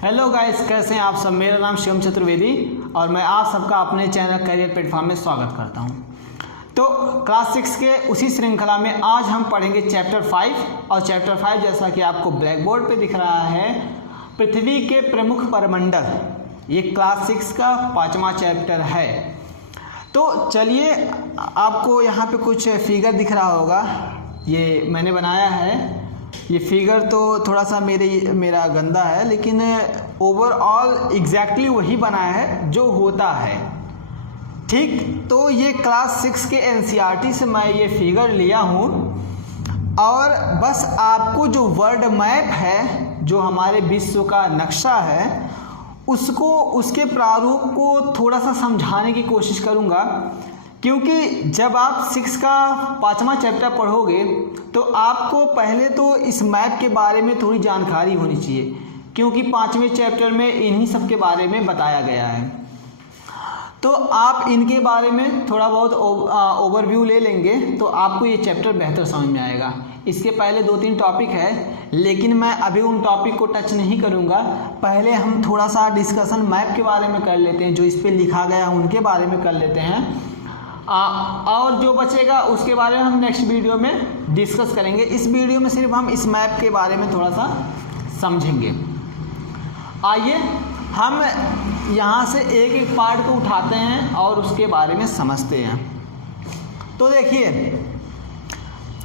Hello guys, कैसे हैं आप सब। मेरा नाम शिवम चतुर्वेदी और मैं आप सबका अपने चैनल करियर प्लेटफॉर्म में स्वागत करता हूं। तो क्लास 6 के उसी श्रृंखला में आज हम पढ़ेंगे चैप्टर 5 और चैप्टर 5 जैसा कि आपको ब्लैक बोर्ड पे दिख रहा है, पृथ्वी के प्रमुख परमंडल। ये क्लास 6 का 5वां चैप्टर है। तो चलिए, आपको यहाँ पे कुछ फिगर दिख रहा होगा, ये मैंने बनाया है। ये फिगर तो थोड़ा सा मेरा गंदा है, लेकिन ओवरऑल एग्जैक्टली वही बनाया है जो होता है, ठीक। तो ये क्लास 6 के एनसीईआरटी से मैं ये फिगर लिया हूँ और बस आपको जो वर्ल्ड मैप है, जो हमारे विश्व का नक्शा है, उसके प्रारूप को थोड़ा सा समझाने की कोशिश करूँगा, क्योंकि जब आप 6 का 5वां चैप्टर पढ़ोगे तो आपको पहले तो इस मैप के बारे में थोड़ी जानकारी होनी चाहिए, क्योंकि 5वें चैप्टर में इन्हीं सब के बारे में बताया गया है। तो आप इनके बारे में थोड़ा बहुत ओवरव्यू ले लेंगे तो आपको ये चैप्टर बेहतर समझ में आएगा। इसके पहले 2-3 टॉपिक है, लेकिन मैं अभी उन टॉपिक को टच नहीं करूँगा। पहले हम थोड़ा सा डिस्कशन मैप के बारे में कर लेते हैं, जो इस पर लिखा गया है उनके बारे में कर लेते हैं, और जो बचेगा उसके बारे में हम नेक्स्ट वीडियो में डिस्कस करेंगे। इस वीडियो में सिर्फ हम इस मैप के बारे में थोड़ा सा समझेंगे। आइए हम यहाँ से एक एक पार्ट को उठाते हैं और उसके बारे में समझते हैं। तो देखिए,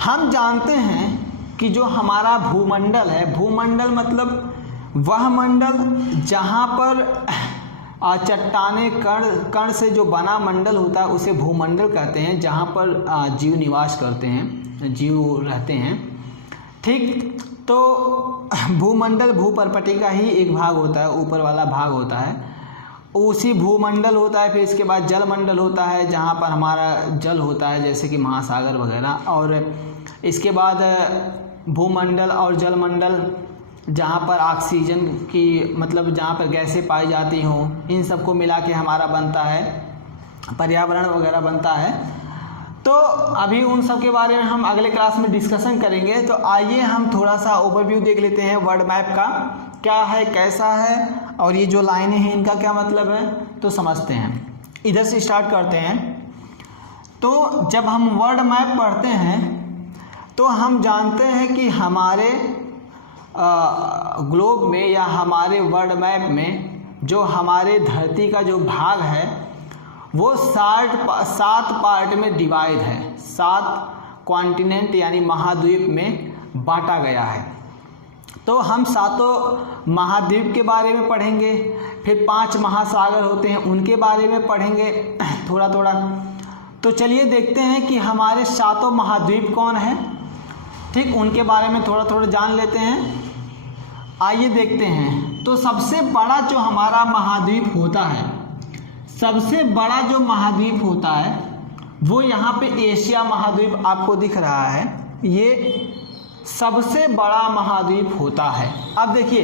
हम जानते हैं कि जो हमारा भूमंडल है, भूमंडल मतलब वह मंडल जहाँ पर चट्टाने कण से जो बना मंडल होता है उसे भूमंडल कहते हैं, जहाँ पर जीव निवास करते हैं, जीव रहते हैं, ठीक। तो भूमंडल भूपर्पटी का ही एक भाग होता है, ऊपर वाला भाग होता है, उसी भूमंडल होता है। फिर इसके बाद जलमंडल होता है, जहाँ पर हमारा जल होता है, जैसे कि महासागर वगैरह। और इसके बाद भूमंडल और जलमंडल, जहाँ पर ऑक्सीजन की मतलब जहाँ पर गैसें पाई जाती हों, इन सबको मिला के हमारा बनता है पर्यावरण वगैरह बनता है। तो अभी उन सब के बारे में हम अगले क्लास में डिस्कशन करेंगे। तो आइए हम थोड़ा सा ओवरव्यू देख लेते हैं वर्ल्ड मैप का, क्या है, कैसा है, और ये जो लाइनें हैं इनका क्या मतलब है, तो समझते हैं। इधर से स्टार्ट करते हैं। तो जब हम वर्ल्ड मैप पढ़ते हैं तो हम जानते हैं कि हमारे ग्लोब में या हमारे वर्ल्ड मैप में जो हमारे धरती का जो भाग है वो 7 पार्ट में डिवाइड है, 7 कॉन्टिनेंट यानी महाद्वीप में बांटा गया है। तो हम 7 महाद्वीप के बारे में पढ़ेंगे, फिर 5 महासागर होते हैं उनके बारे में पढ़ेंगे थोड़ा थोड़ा। तो चलिए देखते हैं कि हमारे 7 महाद्वीप कौन है, ठीक, उनके बारे में थोड़ा थोड़ा जान लेते हैं। आइए देखते हैं। तो सबसे बड़ा जो हमारा महाद्वीप होता है, सबसे बड़ा जो महाद्वीप होता है वो यहाँ पे एशिया महाद्वीप आपको दिख रहा है, ये सबसे बड़ा महाद्वीप होता है। अब देखिए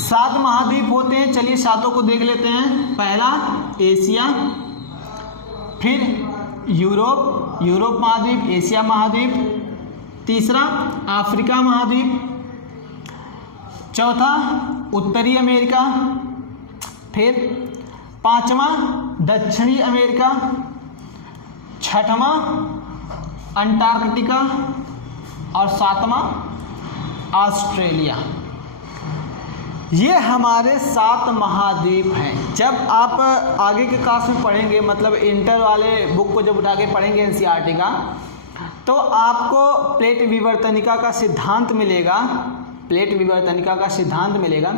7 महाद्वीप होते हैं, चलिए 7 को देख लेते हैं। पहला एशिया, फिर यूरोप महाद्वीप, एशिया महाद्वीप। तीसरा अफ्रीका महाद्वीप। चौथा उत्तरी अमेरिका। फिर 5वां दक्षिणी अमेरिका। 6वां अंटार्कटिका और 7वां ऑस्ट्रेलिया। ये हमारे 7 महाद्वीप हैं। जब आप आगे के क्लास में पढ़ेंगे, मतलब इंटर वाले बुक को जब उठा के पढ़ेंगे एनसीईआरटी का, तो आपको प्लेट विवर्तनिका का सिद्धांत मिलेगा, प्लेट विवर्तनिका का सिद्धांत मिलेगा।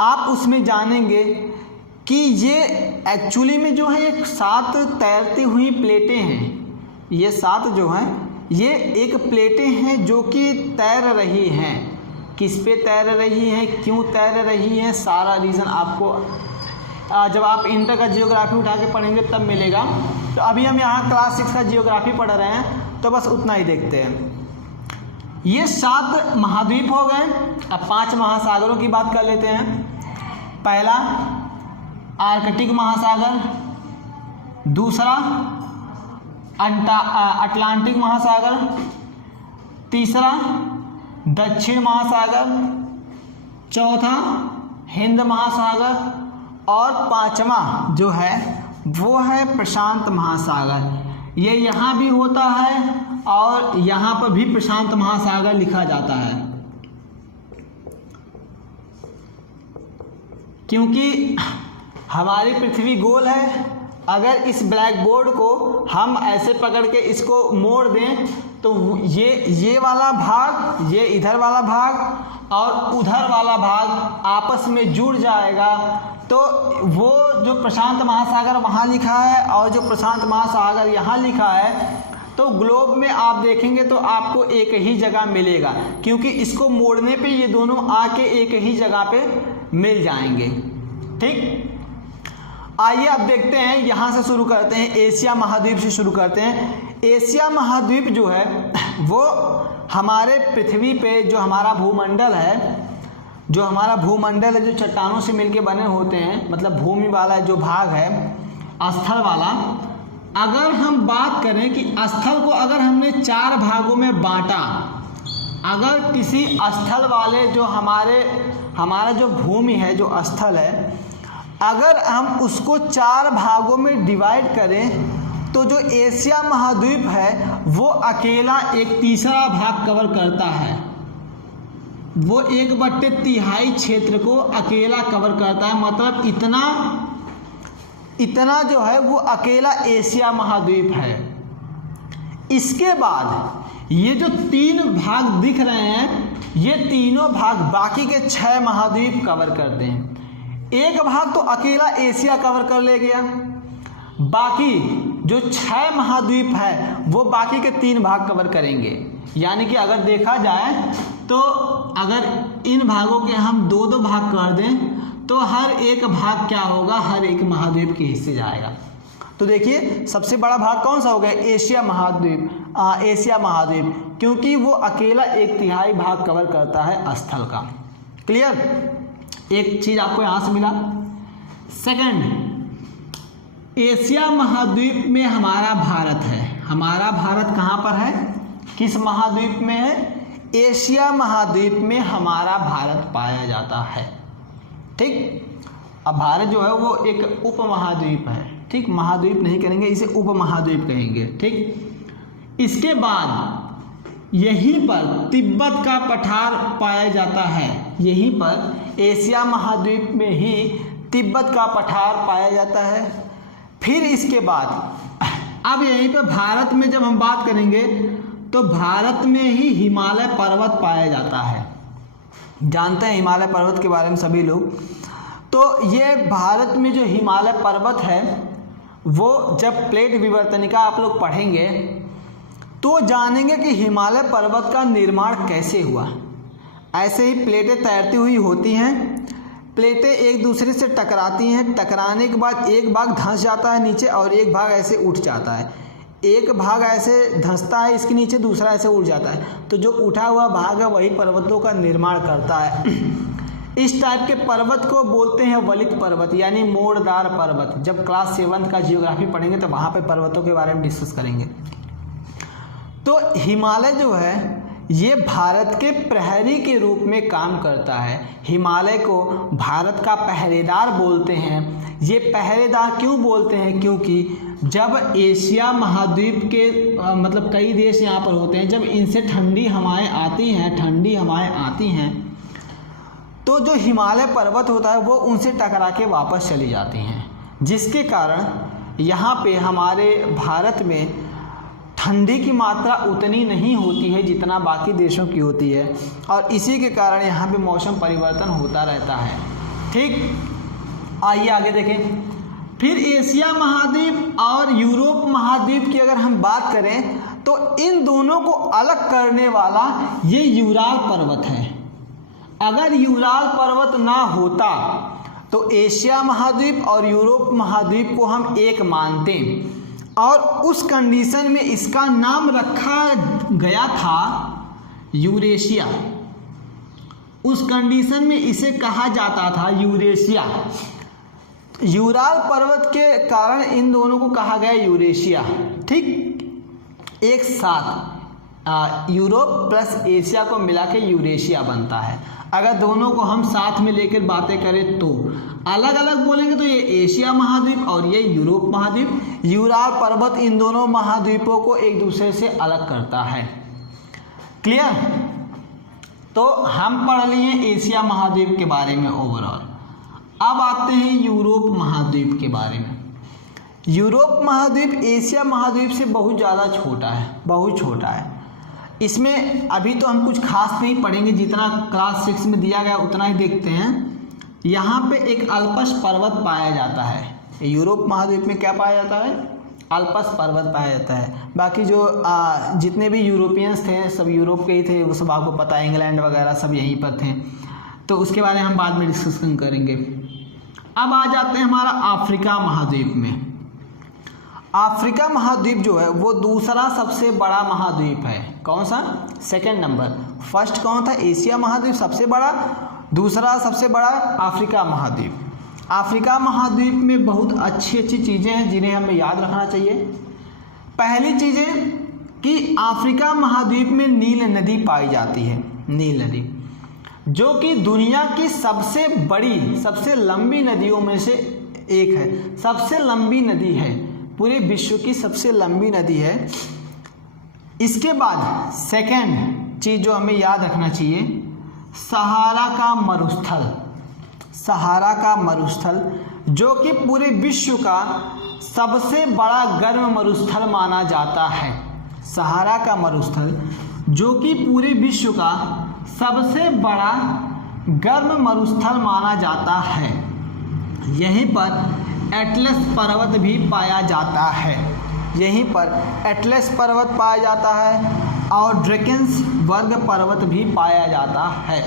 आप उसमें जानेंगे कि ये एक्चुअली में जो है एक 7 तैरती हुई प्लेटें हैं। ये 7 जो हैं ये एक प्लेटें हैं जो कि तैर रही हैं। किस पे तैर रही हैं, क्यों तैर रही हैं, सारा रीज़न आपको जब आप इंटर का जियोग्राफी उठा के पढ़ेंगे तब मिलेगा। तो अभी हम यहाँ क्लास 6 का जियोग्राफी पढ़ रहे हैं, तो बस उतना ही देखते हैं। ये 7 महाद्वीप हो गए। अब 5 महासागरों की बात कर लेते हैं। पहला आर्कटिक महासागर, दूसरा अटलांटिक महासागर, तीसरा दक्षिण महासागर, चौथा हिंद महासागर और पांचवा जो है वो है प्रशांत महासागर। ये यहाँ भी होता है और यहाँ पर भी प्रशांत महासागर लिखा जाता है, क्योंकि हमारी पृथ्वी गोल है। अगर इस ब्लैक बोर्ड को हम ऐसे पकड़ के इसको मोड़ दें तो ये वाला भाग, ये इधर वाला भाग और उधर वाला भाग आपस में जुड़ जाएगा। तो वो जो प्रशांत महासागर वहाँ लिखा है और जो प्रशांत महासागर यहाँ लिखा है, तो ग्लोब में आप देखेंगे तो आपको एक ही जगह मिलेगा, क्योंकि इसको मोड़ने पे ये दोनों आके एक ही जगह पे मिल जाएंगे। ठीक, आइए अब देखते हैं, यहाँ से शुरू करते हैं, एशिया महाद्वीप से शुरू करते हैं। एशिया महाद्वीप जो है वो हमारे पृथ्वी पे जो हमारा भूमंडल है, जो चट्टानों से मिलके बने होते हैं, मतलब भूमि वाला जो भाग है, स्थल वाला। अगर हम बात करें कि स्थल को अगर हमने 4 भागों में बांटा, अगर किसी स्थल वाले जो हमारा जो भूमि है, जो स्थल है, अगर हम उसको 4 भागों में डिवाइड करें तो जो एशिया महाद्वीप है वो अकेला 1/3 भाग कवर करता है। वो 1/3 क्षेत्र को अकेला कवर करता है, मतलब इतना जो है वो अकेला एशिया महाद्वीप है। इसके बाद ये जो 3 भाग दिख रहे हैं, ये तीनों भाग बाकी के 6 महाद्वीप कवर करते हैं। एक भाग तो अकेला एशिया कवर कर ले गया, बाकी जो 6 महाद्वीप है वो बाकी के 3 भाग कवर करेंगे। यानी कि अगर देखा जाए तो अगर इन भागों के हम 2-2 भाग कर दें तो हर एक भाग क्या होगा, हर एक महाद्वीप के हिस्से जाएगा। तो देखिए सबसे बड़ा भाग कौन सा हो गया, एशिया महाद्वीप, क्योंकि वो अकेला 1/3 भाग कवर करता है स्थल का। क्लियर, एक चीज आपको यहां से मिला। सेकंड, एशिया महाद्वीप में हमारा भारत है। हमारा भारत कहाँ पर है, किस महाद्वीप में है, एशिया महाद्वीप में हमारा भारत पाया जाता है। ठीक, अब भारत जो है वो एक उपमहाद्वीप है। ठीक, महाद्वीप नहीं कहेंगे, इसे उपमहाद्वीप कहेंगे। ठीक, इसके बाद यहीं पर तिब्बत का पठार पाया जाता है। यहीं पर एशिया महाद्वीप में ही तिब्बत का पठार पाया जाता है। फिर इसके बाद अब यहीं पर भारत में जब हम बात करेंगे तो भारत में ही हिमालय पर्वत पाया जाता है। जानते हैं हिमालय पर्वत के बारे में सभी लोग। तो ये भारत में जो हिमालय पर्वत है वो जब प्लेट विवर्तनिका आप लोग पढ़ेंगे तो जानेंगे कि हिमालय पर्वत का निर्माण कैसे हुआ। ऐसे ही प्लेटें तैरती हुई होती हैं, प्लेटें एक दूसरे से टकराती हैं, टकराने के बाद एक भाग धंस जाता है नीचे और एक भाग ऐसे उठ जाता है। एक भाग ऐसे धंसता है इसके नीचे, दूसरा ऐसे उठ जाता है। तो जो उठा हुआ भाग है वही पर्वतों का निर्माण करता है। इस टाइप के पर्वत को बोलते हैं वलित पर्वत, यानी मोड़दार पर्वत। जब क्लास 7 का जियोग्राफी पढ़ेंगे तो वहाँ पे पर्वतों के बारे में डिस्कस करेंगे। तो हिमालय जो है ये भारत के प्रहरी के रूप में काम करता है। हिमालय को भारत का पहरेदार बोलते हैं। ये पहरेदार क्यों बोलते हैं, क्योंकि जब एशिया महाद्वीप के मतलब कई देश यहाँ पर होते हैं, जब इनसे ठंडी हवाएं आती हैं तो जो हिमालय पर्वत होता है वो उनसे टकरा के वापस चली जाती हैं, जिसके कारण यहाँ पे हमारे भारत में ठंडी की मात्रा उतनी नहीं होती है जितना बाकी देशों की होती है, और इसी के कारण यहाँ पे मौसम परिवर्तन होता रहता है। ठीक, आइए आगे देखें। फिर एशिया महाद्वीप और यूरोप महाद्वीप की अगर हम बात करें तो इन दोनों को अलग करने वाला ये यूराल पर्वत है। अगर यूराल पर्वत ना होता तो एशिया महाद्वीप और यूरोप महाद्वीप को हम एक मानते, और उस कंडीशन में इसका नाम रखा गया था यूरेशिया। उस कंडीशन में इसे कहा जाता था यूरेशिया। यूराल पर्वत के कारण इन दोनों को कहा गया यूरेशिया। ठीक, एक साथ यूरोप प्लस एशिया को मिला के यूरेशिया बनता है। अगर दोनों को हम साथ में लेकर बातें करें तो अलग अलग बोलेंगे तो ये एशिया महाद्वीप और ये यूरोप महाद्वीप, यूराल पर्वत इन दोनों महाद्वीपों को एक दूसरे से अलग करता है। क्लियर? तो हम पढ़ लिए एशिया महाद्वीप के बारे में ओवरऑल। अब आते हैं यूरोप महाद्वीप के बारे में। यूरोप महाद्वीप एशिया महाद्वीप से बहुत ज़्यादा छोटा है, बहुत छोटा है। इसमें अभी तो हम कुछ खास नहीं पढ़ेंगे, जितना क्लास 6 में दिया गया उतना ही देखते हैं। यहाँ पे एक अल्पस पर्वत पाया जाता है। यूरोप महाद्वीप में क्या पाया जाता है? अल्पस पर्वत पाया जाता है। बाकी जो जितने भी यूरोपियंस थे सब यूरोप के ही थे, वो सब आपको पता है, इंग्लैंड वगैरह सब यहीं पर थे, तो उसके बारे में हम बाद में डिस्कशन करेंगे। अब आ जाते हैं हमारा अफ्रीका महाद्वीप में। अफ्रीका महाद्वीप जो है वो दूसरा सबसे बड़ा महाद्वीप है। कौन सा? Second number. फर्स्ट कौन था? एशिया महाद्वीप सबसे बड़ा, दूसरा सबसे बड़ा अफ्रीका महाद्वीप। अफ्रीका महाद्वीप में बहुत अच्छी अच्छी चीज़ें हैं जिन्हें हमें याद रखना चाहिए। पहली चीज़ें कि अफ्रीका महाद्वीप में नील नदी पाई जाती है। नील नदी जो कि दुनिया की सबसे बड़ी, सबसे लंबी नदियों में से एक है। सबसे लंबी नदी है, पूरे विश्व की सबसे लंबी नदी है। इसके बाद सेकंड चीज़ जो हमें याद रखना चाहिए, सहारा का मरुस्थल। सहारा का मरुस्थल जो कि पूरे विश्व का सबसे बड़ा गर्म मरुस्थल माना जाता है। सहारा का मरुस्थल जो कि पूरे विश्व का सबसे बड़ा गर्म मरुस्थल माना जाता है। यहीं पर एटलस पर्वत भी पाया जाता है। यहीं पर एटलस पर्वत पाया जाता है और ड्रैकेंसबर्ग पर्वत भी पाया जाता है।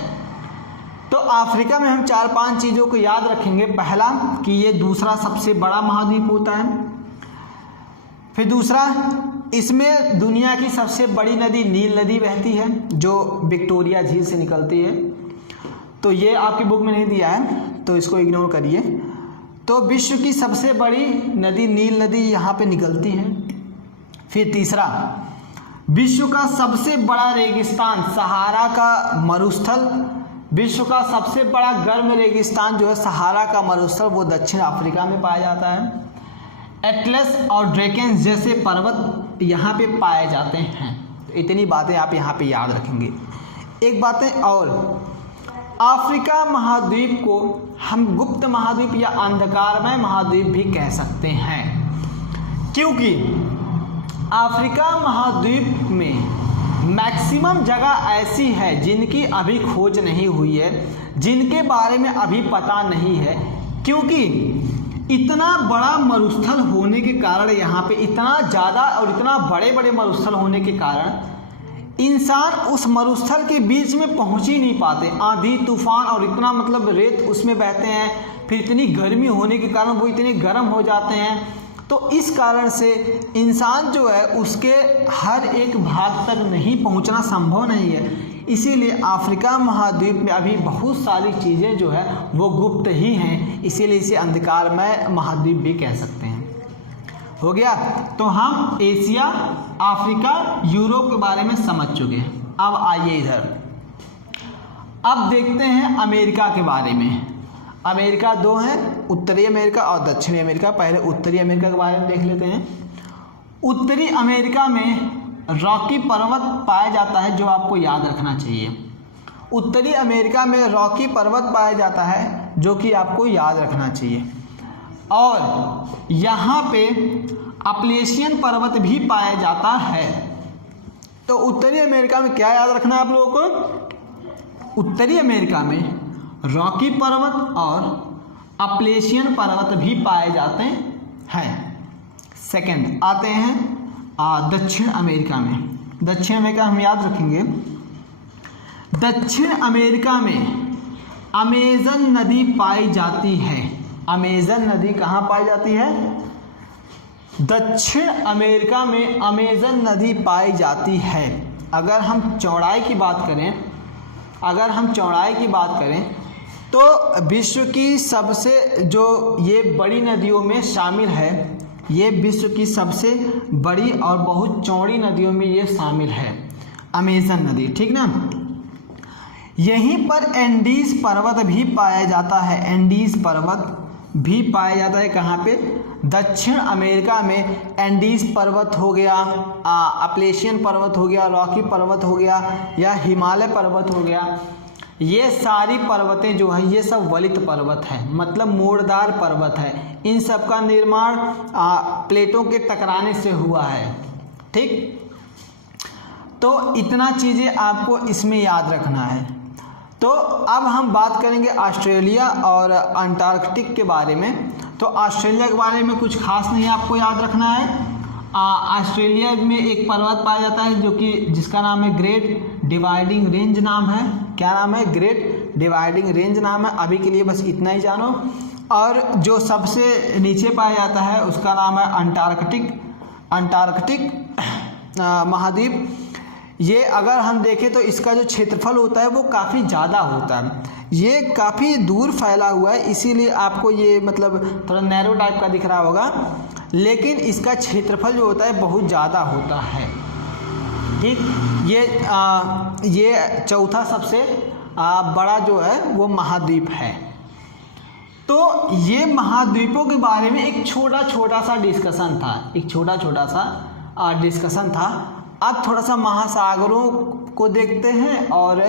तो अफ्रीका में हम 4-5 चीज़ों को याद रखेंगे। पहला कि ये दूसरा सबसे बड़ा महाद्वीप होता है। फिर दूसरा, इसमें दुनिया की सबसे बड़ी नदी नील नदी बहती है जो विक्टोरिया झील से निकलती है। तो ये आपकी बुक में नहीं दिया है तो इसको इग्नोर करिए। तो विश्व की सबसे बड़ी नदी नील नदी यहाँ पे निकलती है। फिर तीसरा, विश्व का सबसे बड़ा रेगिस्तान सहारा का मरुस्थल, विश्व का सबसे बड़ा गर्म रेगिस्तान जो है सहारा का मरुस्थल, वो दक्षिण अफ्रीका में पाया जाता है। एटलस और ड्रैकेंस जैसे पर्वत यहाँ पे पाए जाते हैं। तो इतनी बातें आप यहाँ पे याद रखेंगे। एक बातें और, अफ्रीका महाद्वीप को हम गुप्त महाद्वीप या अंधकारमय महाद्वीप भी कह सकते हैं, क्योंकि अफ्रीका महाद्वीप में मैक्सिमम जगह ऐसी है जिनकी अभी खोज नहीं हुई है, जिनके बारे में अभी पता नहीं है। क्योंकि इतना बड़ा मरुस्थल होने के कारण, यहाँ पे इतना ज़्यादा और इतना बड़े बड़े मरुस्थल होने के कारण इंसान उस मरुस्थल के बीच में पहुँच ही नहीं पाते। आंधी तूफान और इतना मतलब रेत उसमें बहते हैं, फिर इतनी गर्मी होने के कारण वो इतने गर्म हो जाते हैं। तो इस कारण से इंसान जो है उसके हर एक भाग तक नहीं पहुंचना संभव नहीं है। इसीलिए अफ्रीका महाद्वीप में अभी बहुत सारी चीज़ें जो है वो गुप्त ही हैं, इसीलिए इसे अंधकारमय महाद्वीप भी कह सकते हैं। हो गया? तो हम एशिया, अफ्रीका, यूरोप के बारे में समझ चुके हैं। अब आइए इधर, अब देखते हैं अमेरिका के बारे में। अमेरिका दो हैं, उत्तरी अमेरिका और दक्षिणी अमेरिका। पहले उत्तरी अमेरिका के बारे में देख लेते हैं। उत्तरी अमेरिका में रॉकी पर्वत पाया जाता है, जो आपको याद रखना चाहिए। उत्तरी अमेरिका में रॉकी पर्वत पाया जाता है जो कि आपको याद रखना चाहिए। और यहाँ पे अपलेशियन पर्वत भी पाया जाता है। तो उत्तरी अमेरिका में क्या याद रखना है आप लोगों को? उत्तरी अमेरिका में रॉकी पर्वत और अपलेशियन पर्वत भी पाए जाते हैं। सेकंड आते हैं दक्षिण अमेरिका में। दक्षिण अमेरिका हम याद रखेंगे, दक्षिण अमेरिका में अमेजन नदी पाई जाती है। अमेजन नदी कहाँ पाई जाती है? दक्षिण अमेरिका में अमेजन नदी पाई जाती है। अगर हम चौड़ाई की बात करें, तो विश्व की सबसे जो ये बड़ी नदियों में शामिल है, ये विश्व की सबसे बड़ी और बहुत चौड़ी नदियों में ये शामिल है, अमेजन नदी। ठीक ना? यहीं पर एंडीज पर्वत भी पाया जाता है। एंडीज पर्वत भी पाया जाता है कहाँ पे? दक्षिण अमेरिका में एंडीज पर्वत हो गया, अपलेशियन पर्वत हो गया, रॉकी पर्वत हो गया या हिमालय पर्वत हो गया। ये सारी पर्वतें जो हैं ये सब वलित पर्वत है, मतलब मोड़दार पर्वत है। इन सब का निर्माण प्लेटों के टकराने से हुआ है। ठीक, तो इतना चीज़ें आपको इसमें याद रखना है। तो अब हम बात करेंगे ऑस्ट्रेलिया और अंटार्कटिक के बारे में। तो ऑस्ट्रेलिया के बारे में कुछ खास नहीं आपको याद रखना है। ऑस्ट्रेलिया में एक पर्वत पाया जाता है जो कि जिसका नाम है ग्रेट डिवाइडिंग रेंज नाम है। क्या नाम है? ग्रेट डिवाइडिंग रेंज नाम है। अभी के लिए बस इतना ही जानो। और जो सबसे नीचे पाया जाता है उसका नाम है अंटार्कटिक महाद्वीप। ये अगर हम देखें तो इसका जो क्षेत्रफल होता है वो काफ़ी ज़्यादा होता है। ये काफ़ी दूर फैला हुआ है, इसीलिए आपको ये मतलब थोड़ा नैरो टाइप का दिख रहा होगा, लेकिन इसका क्षेत्रफल जो होता है बहुत ज़्यादा होता है। ठीक, ये चौथा सबसे बड़ा जो है वो महाद्वीप है। तो ये महाद्वीपों के बारे में एक छोटा सा डिस्कशन था। अब थोड़ा सा महासागरों को देखते हैं और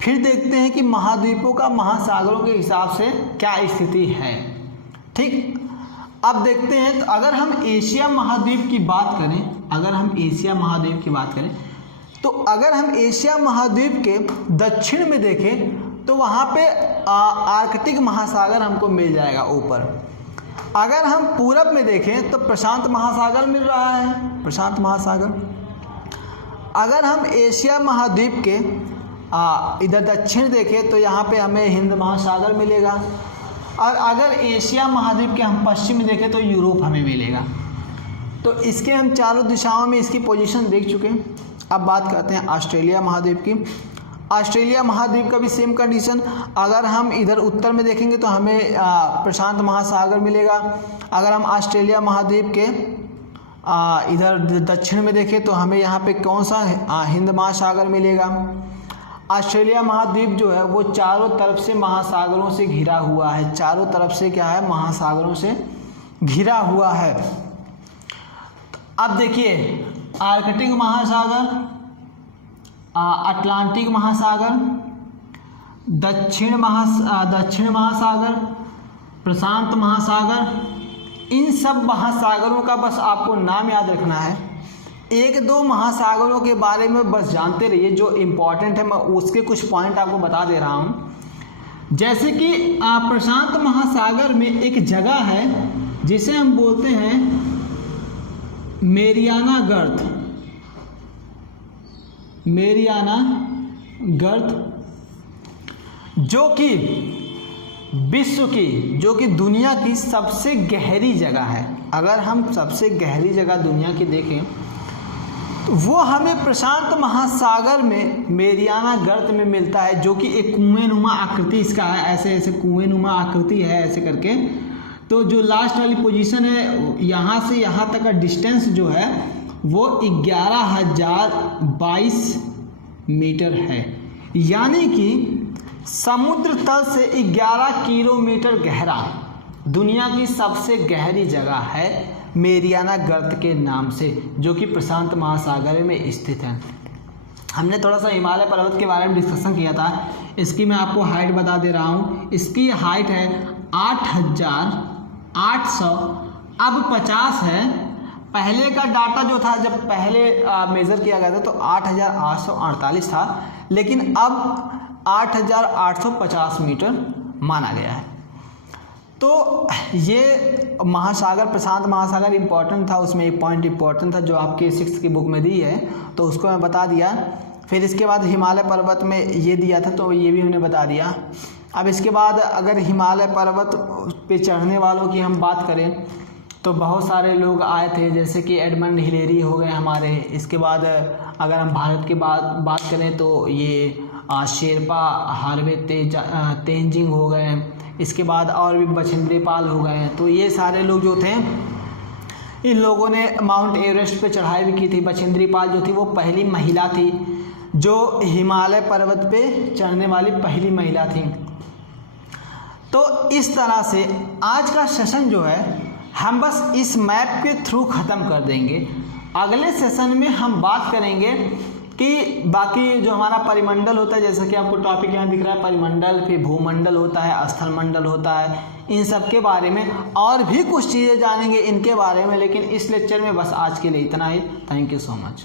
फिर देखते हैं कि महाद्वीपों का महासागरों के हिसाब से क्या स्थिति है। ठीक, अब देखते हैं। तो अगर हम एशिया महाद्वीप की बात करें तो अगर हम एशिया महाद्वीप के दक्षिण में देखें तो वहाँ पे आर्कटिक महासागर हमको मिल जाएगा ऊपर। अगर हम पूरब में देखें तो प्रशांत महासागर मिल रहा है, प्रशांत महासागर। अगर हम एशिया महाद्वीप के इधर दक्षिण देखें तो यहाँ पे हमें हिंद महासागर मिलेगा। और अगर एशिया महाद्वीप के हम पश्चिम में देखें तो यूरोप हमें मिलेगा। तो इसके हम चारों दिशाओं में इसकी पोजीशन देख चुके हैं। अब बात करते हैं ऑस्ट्रेलिया महाद्वीप की। ऑस्ट्रेलिया महाद्वीप का भी सेम कंडीशन। अगर हम इधर उत्तर में देखेंगे तो हमें प्रशांत महासागर मिलेगा। अगर हम ऑस्ट्रेलिया महाद्वीप के इधर दक्षिण में देखें तो हमें यहाँ पे कौन सा हिंद महासागर मिलेगा। ऑस्ट्रेलिया महाद्वीप जो है वो चारों तरफ से महासागरों से घिरा हुआ है। चारों तरफ से क्या है? महासागरों से घिरा हुआ है। अब देखिए, आर्कटिक महासागर, अटलांटिक महासागर, दक्षिण महासागर, प्रशांत महासागर, इन सब महासागरों का बस आपको नाम याद रखना है। एक दो महासागरों के बारे में बस जानते रहिए जो इम्पोर्टेंट है, मैं उसके कुछ पॉइंट आपको बता दे रहा हूँ। जैसे कि प्रशांत महासागर में एक जगह है जिसे हम बोलते हैं मेरियाना गर्त, जो कि दुनिया की सबसे गहरी जगह है। अगर हम सबसे गहरी जगह दुनिया की देखें तो वो हमें प्रशांत महासागर में मेरियाना गर्त में मिलता है, जो कि एक कुएंनुमा आकृति इसका है। ऐसे कुएंनुमा आकृति है ऐसे करके। तो जो लास्ट वाली पोजीशन है, यहाँ से यहाँ तक का डिस्टेंस जो है वो 11,022 मीटर है। यानी कि समुद्र तल से 11 किलोमीटर गहरा दुनिया की सबसे गहरी जगह है मेरियाना गर्त के नाम से, जो कि प्रशांत महासागर में स्थित है। हमने थोड़ा सा हिमालय पर्वत के बारे में डिस्कशन किया था। इसकी मैं आपको हाइट बता दे रहा हूँ। इसकी हाइट है 8,800, अब 50 है। पहले का डाटा जो था, जब पहले मेज़र किया गया था तो 8,848 था, लेकिन अब 8,850 मीटर माना गया है। तो ये महासागर, प्रशांत महासागर इम्पोर्टेंट था। उसमें एक पॉइंट इम्पोर्टेंट था जो आपके 6th की बुक में दी है, तो उसको मैं बता दिया। फिर इसके बाद हिमालय पर्वत में ये दिया था तो ये भी हमने बता दिया। अब इसके बाद अगर हिमालय पर्वत पे चढ़ने वालों की हम बात करें तो बहुत सारे लोग आए थे, जैसे कि एडमंड हिलेरी हो गए हमारे। इसके बाद अगर हम भारत की बात करें तो ये शेरपा हार्वे तेंजिंग हो गए। इसके बाद और भी बछेंद्री पाल हो गए। तो ये सारे लोग जो थे, इन लोगों ने माउंट एवरेस्ट पे चढ़ाई भी की थी। बछेंद्री पाल जो थी वो पहली महिला थी जो हिमालय पर्वत पे चढ़ने वाली पहली महिला थी। तो इस तरह से आज का सेशन जो है हम बस इस मैप के थ्रू ख़त्म कर देंगे। अगले सेशन में हम बात करेंगे कि बाकी जो हमारा परिमंडल होता है, जैसा कि आपको टॉपिक यहाँ दिख रहा है, परिमंडल, फिर भूमंडल होता है, स्थल मंडल होता है, इन सब के बारे में और भी कुछ चीज़ें जानेंगे इनके बारे में। लेकिन इस लेक्चर में बस आज के लिए इतना ही। Thank you so much.